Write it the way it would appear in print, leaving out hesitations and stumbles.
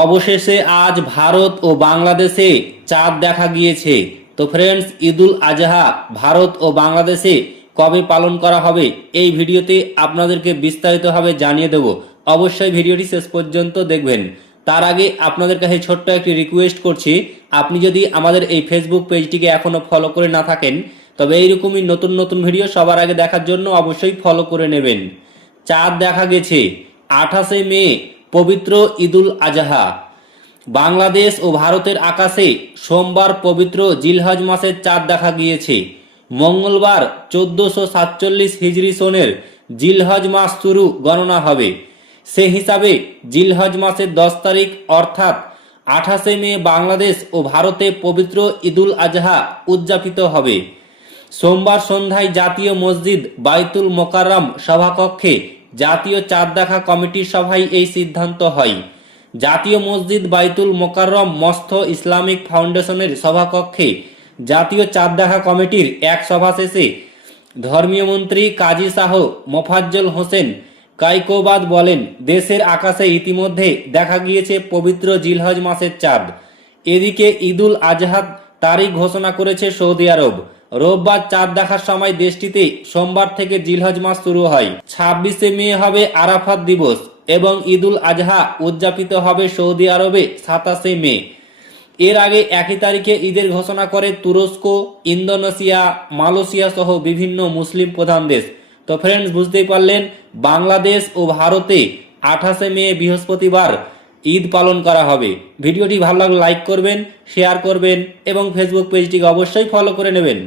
অবশেষে আজ ভারত ও বাংলাদেশে চাঁদ দেখা গিয়েছে। তো ফ্রেন্ডস, ঈদুল আজহা ভারত ও বাংলাদেশে কবে পালন করা হবে এই ভিডিওতে আপনাদেরকে বিস্তারিতভাবে জানিয়ে দেব। অবশ্যই ভিডিওটি শেষ পর্যন্ত দেখবেন। তার আগে আপনাদের কাছে ছোট্ট একটি রিকোয়েস্ট করছি, আপনি যদি আমাদের এই ফেসবুক পেজটিকে এখনো ফলো করে না থাকেন তবে এইরকমই নতুন নতুন ভিডিও সবার আগে দেখার জন্য অবশ্যই ফলো করে নেবেন। চাঁদ দেখা গেছে 28শে মে, পবিত্র ঈদুল আজহা। বাংলাদেশ ও ভারতের আকাশে সোমবার পবিত্র জিলহজ মাসের চাঁদ দেখা গিয়েছে। মঙ্গলবার 1447 হিজরি সনের জিলহজ মাস শুরু গণনা হবে। সে হিসাবে জিলহজ মাসের 10 তারিখ অর্থাৎ 28শে মে বাংলাদেশ ও ভারতে পবিত্র ঈদুল আজহা উদযাপিত হবে। সোমবার সন্ধ্যায় জাতীয় মসজিদ বাইতুল মোকাররম সভাকক্ষে জাতীয় চাঁদ দেখা কমিটির সভায় এই সিদ্ধান্ত হয়। জাতীয় মসজিদ বাইতুল মোকাররম মস্ত ইসলামিক ফাউন্ডেশনের সভাকক্ষে জাতীয় চাঁদ দেখা কমিটির এক সভা শেষে ধর্মীয় মন্ত্রী কাজী শাহ মোফাজ্জল হোসেন কায়কোবাদ বলেন, দেশের আকাশে ইতিমধ্যে দেখা গিয়েছে পবিত্র জিলহজ মাসের চাঁদ। এদিকে ঈদুল আজহার তারিখ ঘোষণা করেছে সৌদি আরব। রোববার চাঁদ দেখার সময় দেশটিতে সোমবার থেকে জিলহজ মাস শুরু হয়। 26শে মে হবে আরাফাত দিবস এবং ঈদুল আজহা উদযাপিত হবে সৌদি আরবে 27শে মে। এর আগে একই তারিখে ঈদের ঘোষণা করে তুরস্ক, ইন্দোনেশিয়া, মালয়েশিয়া সহ বিভিন্ন মুসলিম প্রধান দেশ। তো ফ্রেন্ডস, বুঝতেই পারলেন, বাংলাদেশ ও ভারতে 28শে মে বৃহস্পতিবার ঈদ পালন করা হবে। ভিডিওটি ভালো লাগলে লাইক করবেন, শেয়ার করবেন এবং ফেসবুক পেজটিকে অবশ্যই ফলো করে নেবেন।